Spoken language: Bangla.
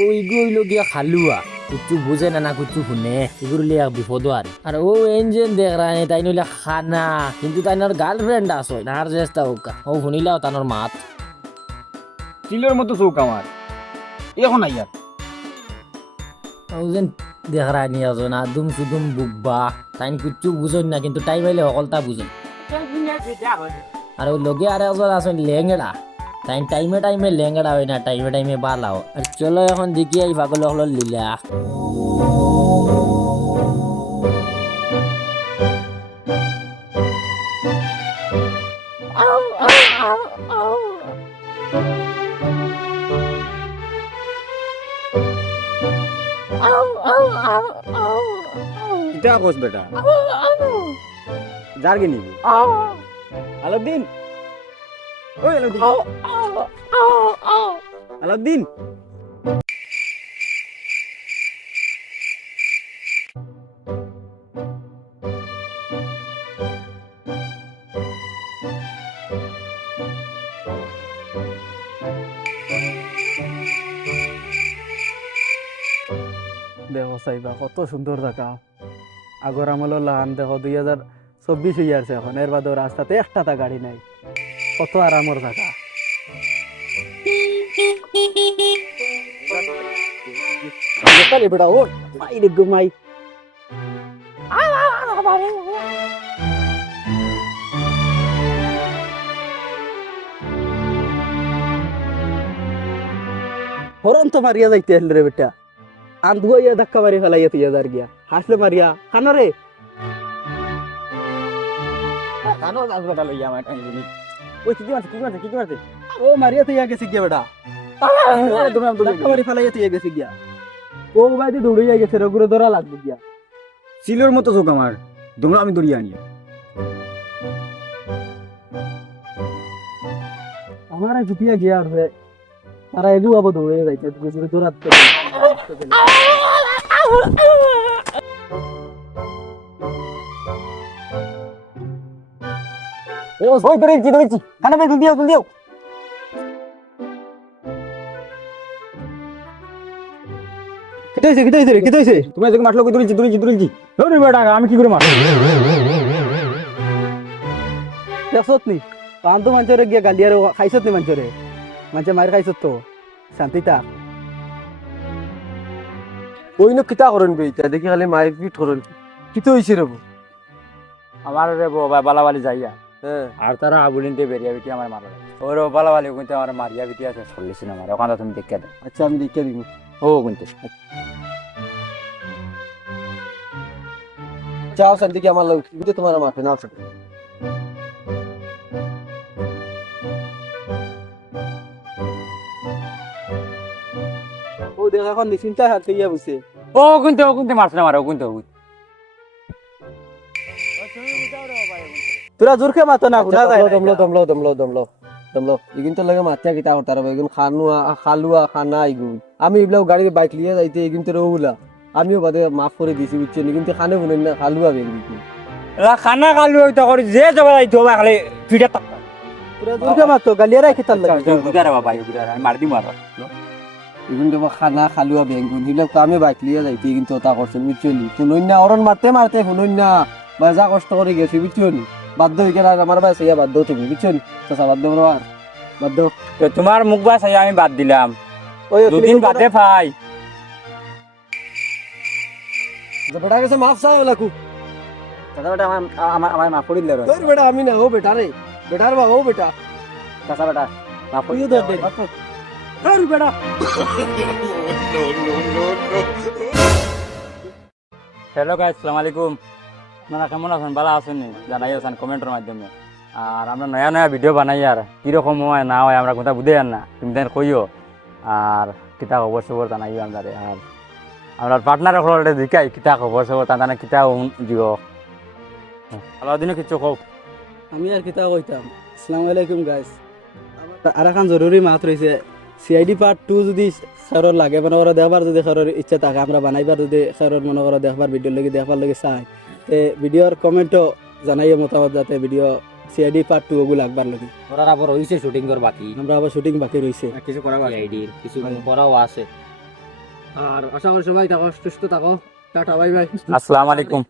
ও ইগু হইল গিয়া খালুয়া কুচু বুঝে না কুচু শুনে এগুলো লিয়া বিপদ আর ও এনজেন দেখ রানি তাই নইলে খানা কিন্তু তাইনার গার্লফ্রেন্ড আছে নার চেষ্টা হোক ও শুনিলাও তানোর মাত চিলের মতো চৌক আমার এখন আইয়ার ও যেন দেখ রানি আছো না দুম সুদুম বুকবা তাই কুচু বুঝেন না কিন্তু টাইম আইলে অকলতা বুঝেন আর ও লগে আর একজন আছে লেঙ্গড়া তাই টাইমে লেঙ্গড়া হয় না টাইমে বালাও আর চলো এখন দেখি এই পাগল হলো লীলা কিটা কোস বেটা যার কে নিবি আলাউদ্দিন ওই আলাউদ্দিন আলাউদ্দিন দেখো চাইবা কত সুন্দর জায়গা আগর আমলের লাহান দেখো 2024 হয়ে আছে এখন এর বাদেও রাস্তাতে একটা গাড়ি নাই কত আরামের জায়গা বেটা ও মাইরে ঘুমাই হরন তো মারিয়া যাইতে হল রে বেটা আন্ধুয়া ইয়া ধাক্কা মারি ফেলাইয়া তুই যার গিয়া হাসলে মারিয়া খানো রে কানো আসবেটা লইয়া আমার টাইম ওই কি মারছে ও মারিয়া তুই গেছি গিয়া বেটা ধাক্কা মারি ফেলাইয়া তুই গেছি গিয়া ও বাইতে দৌড়িয়া গেছে রে ঘুরে ধরা লাগবে গিয়া চিলের মতো চৌক আমার তোমরা আমি দৌড়িয়ে আনি আমার জুতিয়া গিয়া আর তারা এগু আবার দৌড়ে যাইছে ঘুরে দৌড়াতে ওই ধরেছি খানা ভাই দিও কেটে হইছে তুমি এদিকে মারলো কই দৌড়িছি ধরে বেটা আমি কি করে মারব দেখছত নি কাম তো মানুষরে গিয়া গালি আর খাইছত নি মানুষরে মানুষে মার খাইছত তো শান্তিতা ওই নো কিতা করেন বেইতা দেখি খালি মাইক পিট করেন কিতো হইছে রে আমার রে বালাবালি যাইয়া হ্যাঁ আর তারা আবুলিনতে বেরিয়া বিটি আমার মারা ওর বালাবালি কিন্তু আমার মারিয়া বিটি আছে চল্লিশ না আমার ওখানে তুমি দেখে দাও আচ্ছা আমি দেখে দিব ও কিন্তু চাও শান্তি কি আমার লোক বুঝে তোমার মাঠে না আছে ও দেখ এখন চিন্তা হাতে ইয়া বসে ও কিন্তু মারছে না মারা ও কিন্তু তোরা জোরকে মাতো না গুনা যায় দমলো ইগুন তো লাগে মাথা কিতা করতার ইগুন খালুয়া খানা ইগুন আমি এগুলা গাড়িতে বাইক লিয়ে যাইতে ইগুন তো রহুলা আমিও বাদে মাফ করে দিছি বুঝছেন ইগুন তো খানে বলেন না খালুয়া বের দিছি খানা কালু ওইটা করে যে যাবা যাইতো খালি ফিটা টাকা তোরা জোরকে মাতো গালিয়ারাই খেতার লাগে বুঝারে বাবা বুঝারে আমি মার দিম আর ইগুন তো খানা খালুয়া বেঙ্গুন এগুলা তো আমি বাইক লিয়ে যাইতে কিন্তু তা করছেন বুঝছেন শুনুন না অরণ মারতে শুনুন না বা যা কষ্ট করে গেছি বুঝছেন বাধ্য হয়ে গেল আমার বাস ইয়া বাধ্য তুমি বুঝছেন তো বাধ্য আর বাধ্য তোমার মুখ বাস আমি বাদ দিলাম ওই দুদিন বাদে পাই বেটা গেছে মাফ চাই ওলাকু দাদা বেটা আমার মাফ করে দিলে তোর বেটা আমি না ও বেটা রে বেটার বা ও বেটা কাঁচা বেটা মাফ করে তুইও ধর দে আর বেটা হ্যালো গাইস আসসালামু আলাইকুম আপনারা কেমন আছেন ভালো আছেন জানাই আছেন কমেন্টের মাধ্যমে আর আমরা নয়া ভিডিও বানাই আর কিরকম হয় না হয় আমরা কোথাও বুঝে না তুমি তাই কইও আর কিতা খবর সবর জানাইও আমরা আর আমরা পার্টনার হলে দেখাই কিতা খবর সবর তানা কিতা দিব আলাদিনও কিছু হোক আমি আর কিতা কইতাম আসসালামু আলাইকুম গাইস আর এখন জরুরি মাত রয়েছে সিআইডি পার্ট 2 যদি স্যারর লাগে মনে করো দেখবার যদি স্যারর ইচ্ছা থাকে আমরা বানাইবার যদি স্যারর মনে করো দেখবার ভিডিও লাগি দেখবার লাগি চাই তে ভিডিওর কমেন্টও জানাইও মতামত যাতে ভিডিও সিআইডি পার্ট 2 ওগুলো লাগবার লাগি ওরা আবার হইছে শুটিং কর বাকি আমরা আবার শুটিং বাকি রইছে কিছু করা আইডির কিছু করাও আছে আর আশা করি সবাই থাকো সুস্থ থাকো টাটা বাই বাই আসসালামু আলাইকুম